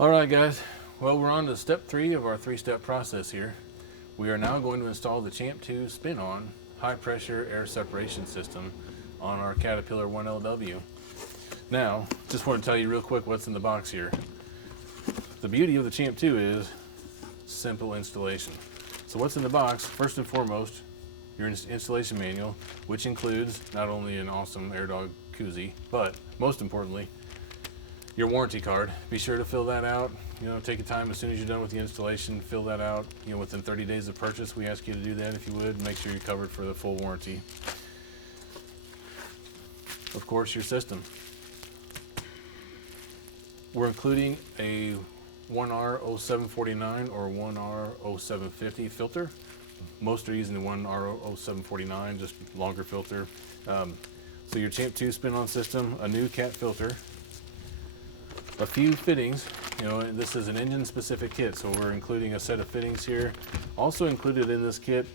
Alright guys, well we're on to step 3 of our 3-step process here. We are now going to install the Champ 2 spin-on high pressure air separation system on our Caterpillar 1LW. Now, just want to tell you real quick what's in the box here. The beauty of the Champ 2 is simple installation. So what's in the box? First and foremost, your installation manual, which includes not only an awesome AirDog koozie, but most importantly, your warranty card. Be sure to fill that out. Take your time as soon as you're done with the installation, fill that out. Within 30 days of purchase, we ask you to do that if you would. Make sure you're covered for the full warranty. Of course, your system. We're including a 1R0749 or 1R0750 filter. Most are using the 1R0749, just longer filter. So your Champ 2 spin-on system, a new cat filter, a few fittings. This is an engine specific kit, so we're including a set of fittings here. Also included in this kit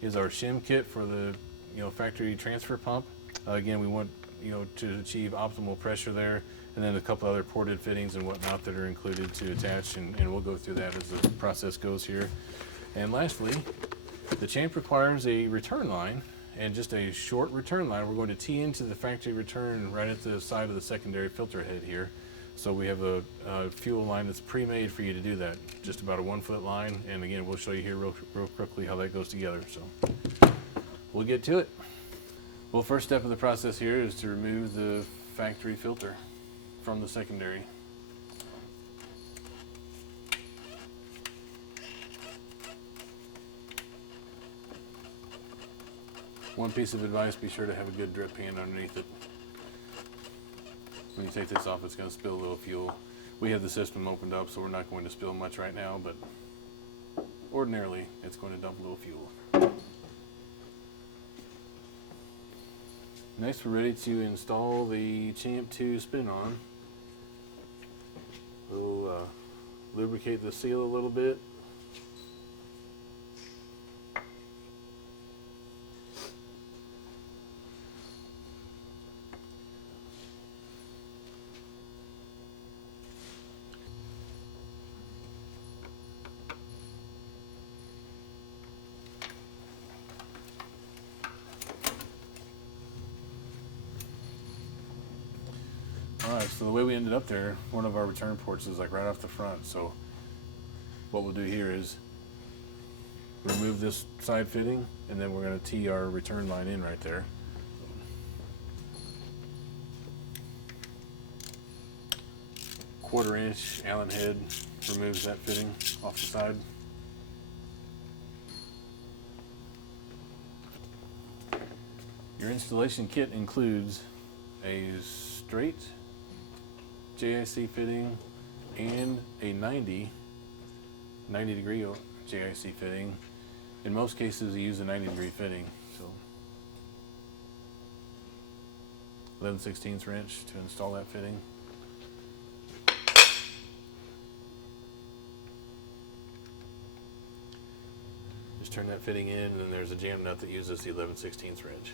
is our shim kit for the factory transfer pump. Again, we want to achieve optimal pressure there, and then a couple other ported fittings and whatnot that are included to attach, and we'll go through that as the process goes here. And lastly, the Champ requires a return line, and just a short return line. We're going to tee into the factory return right at the side of the secondary filter head here. So we have a fuel line that's pre-made for you to do that. Just about a 1-foot line, and again, we'll show you here real quickly how that goes together. So we'll get to it. Well, first step of the process here is to remove the factory filter from the secondary. One piece of advice, be sure to have a good drip pan underneath it. When you take this off, it's going to spill a little fuel. We have the system opened up, so we're not going to spill much right now, but ordinarily it's going to dump a little fuel. Next, we're ready to install the Champ 2 spin-on. We'll lubricate the seal a little bit. Alright, so the way we ended up there, one of our return ports is like right off the front. So what we'll do here is remove this side fitting, and then we're going to tee our return line in right there. Quarter-inch Allen head removes that fitting off the side. Your installation kit includes a straight JIC fitting and a 90 degree JIC fitting. In most cases, we use a 90 degree fitting. So 11/16 wrench to install that fitting. Just turn that fitting in, and then there's a jam nut that uses the 11/16 wrench.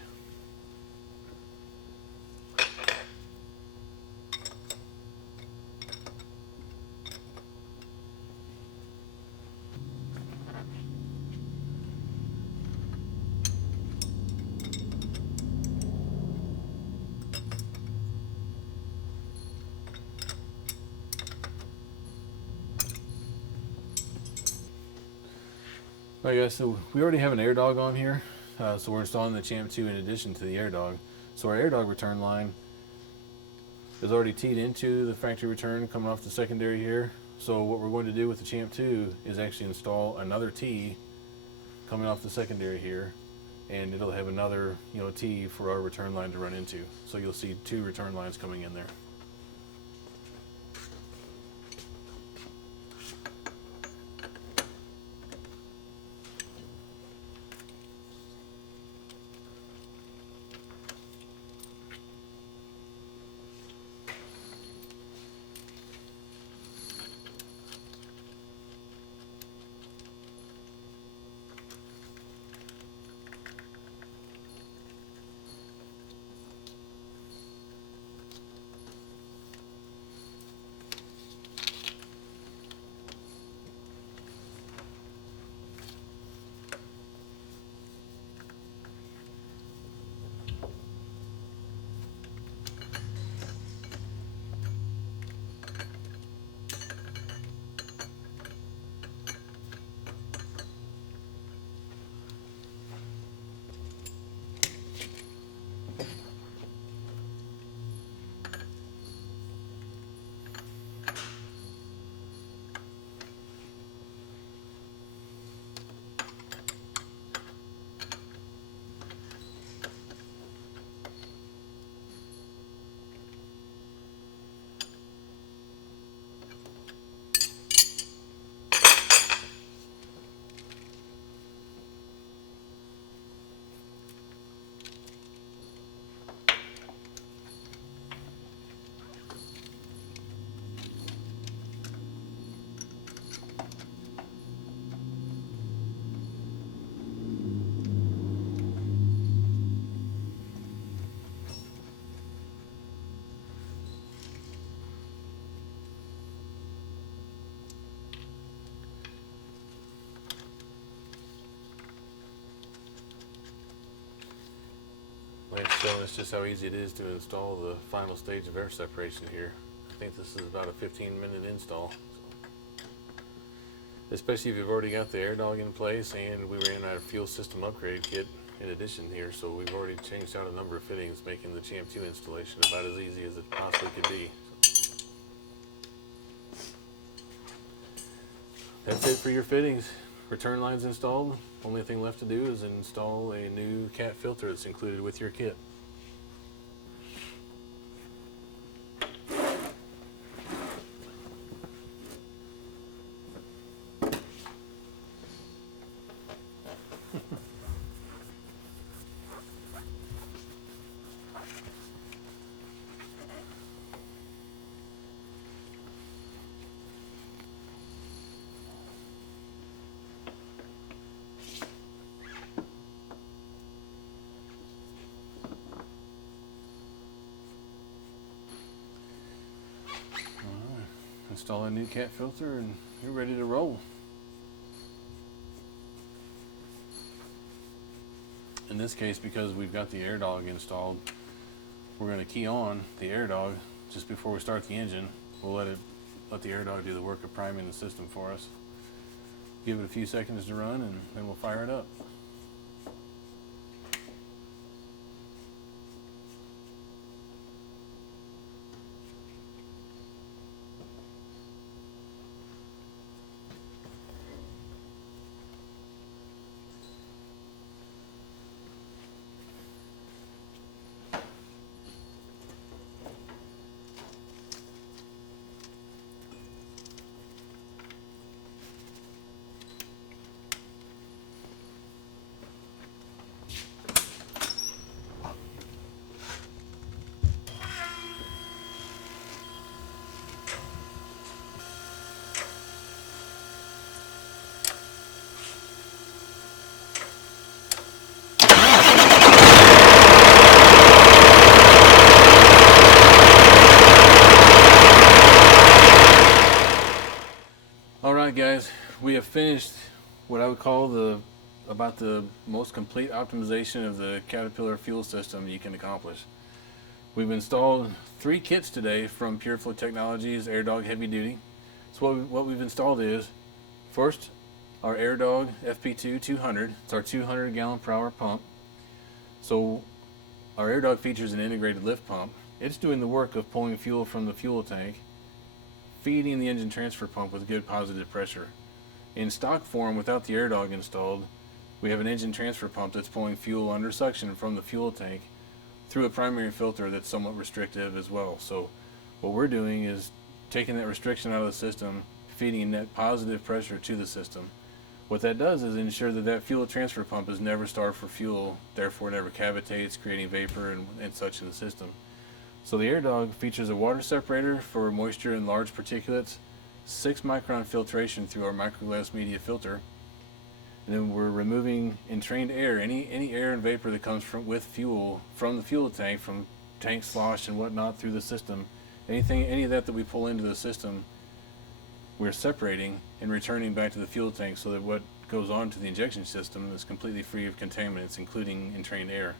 Alright guys, so we already have an AirDog on here, so we're installing the Champ 2 in addition to the AirDog. So our AirDog return line is already teed into the factory return coming off the secondary here. So what we're going to do with the Champ 2 is actually install another tee coming off the secondary here, and it'll have another tee for our return line to run into. So you'll see 2 return lines coming in there. honest just how easy it is to install the final stage of air separation here. I think this is about a 15-minute install. Especially if you've already got the AirDog in place, and we ran our fuel system upgrade kit in addition here, so we've already changed out a number of fittings, making the Champ 2 installation about as easy as it possibly could be. That's it for your fittings. Return lines installed. Only thing left to do is install a new cat filter that's included with your kit. Install a new cat filter and you're ready to roll. In this case, because we've got the AirDog installed, we're going to key on the AirDog just before we start the engine. We'll let the AirDog do the work of priming the system for us. Give it a few seconds to run and then we'll fire it up. Alright guys, we have finished what I would call about the most complete optimization of the Caterpillar fuel system you can accomplish. We've installed 3 kits today from PureFlow Technologies AirDog Heavy Duty. So what we've installed is, first, our AirDog FP2 200. It's our 200 gallon per hour pump. So our AirDog features an integrated lift pump. It's doing the work of pulling fuel from the fuel tank, feeding the engine transfer pump with good positive pressure. In stock form, without the AirDog installed, we have an engine transfer pump that's pulling fuel under suction from the fuel tank through a primary filter that's somewhat restrictive as well. So what we're doing is taking that restriction out of the system, feeding net positive pressure to the system. What that does is ensure that that fuel transfer pump is never starved for fuel, therefore never cavitates, creating vapor and such in the system. So the AirDog features a water separator for moisture and large particulates, 6 micron filtration through our microglass media filter, and then we're removing entrained air, any air and vapor that comes with fuel from the fuel tank, from tank slosh and whatnot through the system. Any of that we pull into the system, we're separating and returning back to the fuel tank so that what goes on to the injection system is completely free of contaminants, including entrained air.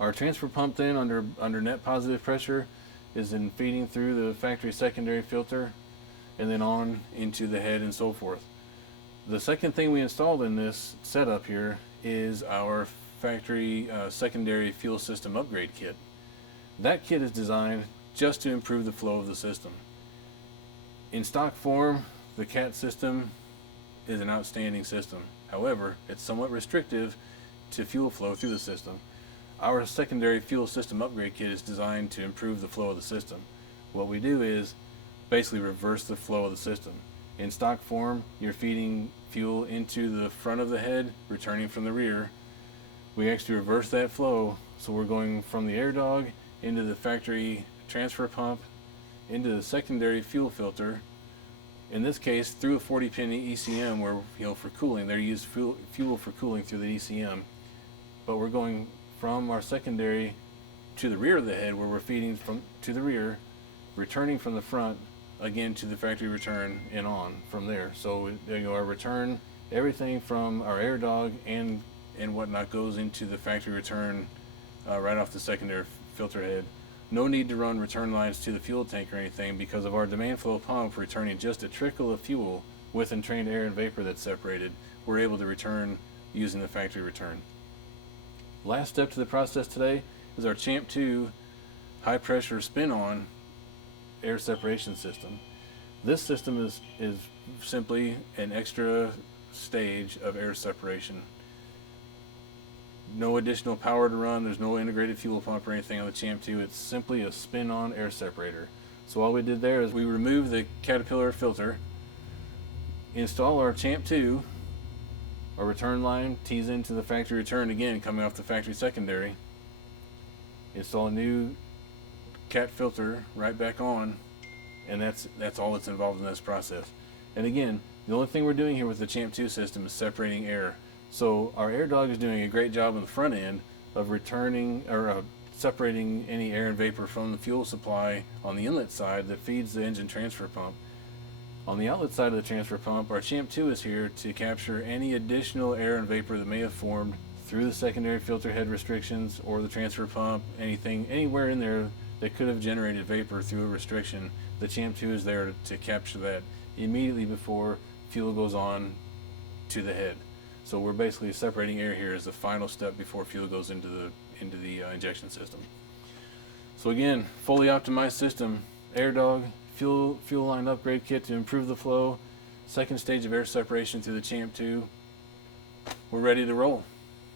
Our transfer pump then, under net positive pressure, is in feeding through the factory secondary filter and then on into the head and so forth. The second thing we installed in this setup here is our factory secondary fuel system upgrade kit. That kit is designed just to improve the flow of the system. In stock form, the CAT system is an outstanding system. However, it's somewhat restrictive to fuel flow through the system. Our secondary fuel system upgrade kit is designed to improve the flow of the system. What we do is basically reverse the flow of the system. In stock form, you're feeding fuel into the front of the head, returning from the rear. We actually reverse that flow, so we're going from the AirDog into the factory transfer pump, into the secondary fuel filter. In this case, through a 40-pin ECM, where for cooling, they use fuel for cooling through the ECM. But we're going from our secondary to the rear of the head, where we're feeding to the rear, returning from the front again to the factory return and on from there. So our return, everything from our AirDog and whatnot goes into the factory return right off the secondary filter head. No need to run return lines to the fuel tank or anything because of our demand flow pump returning just a trickle of fuel with entrained air and vapor that's separated. We're able to return using the factory return. Last step to the process today is our Champ 2 high pressure spin-on air separation system. This system is simply an extra stage of air separation. No additional power to run, there's no integrated fuel pump or anything on the Champ 2, it's simply a spin-on air separator. So all we did there is we removed the Caterpillar filter, install our Champ 2, our return line tees into the factory return again coming off the factory secondary, install a new cat filter right back on, and that's all that's involved in this process. And again, the only thing we're doing here with the Champ 2 system is separating air. So our AirDog is doing a great job on the front end of returning or separating any air and vapor from the fuel supply on the inlet side that feeds the engine transfer pump. On the outlet side of the transfer pump, our Champ 2 is here to capture any additional air and vapor that may have formed through the secondary filter head restrictions or the transfer pump, anywhere in there that could have generated vapor through a restriction. The Champ 2 is there to capture that immediately before fuel goes on to the head. So we're basically separating air here as the final step before fuel goes into the injection system. So again, fully optimized system, AirDog, fuel line upgrade kit to improve the flow, second stage of air separation through the Champ 2. We're ready to roll.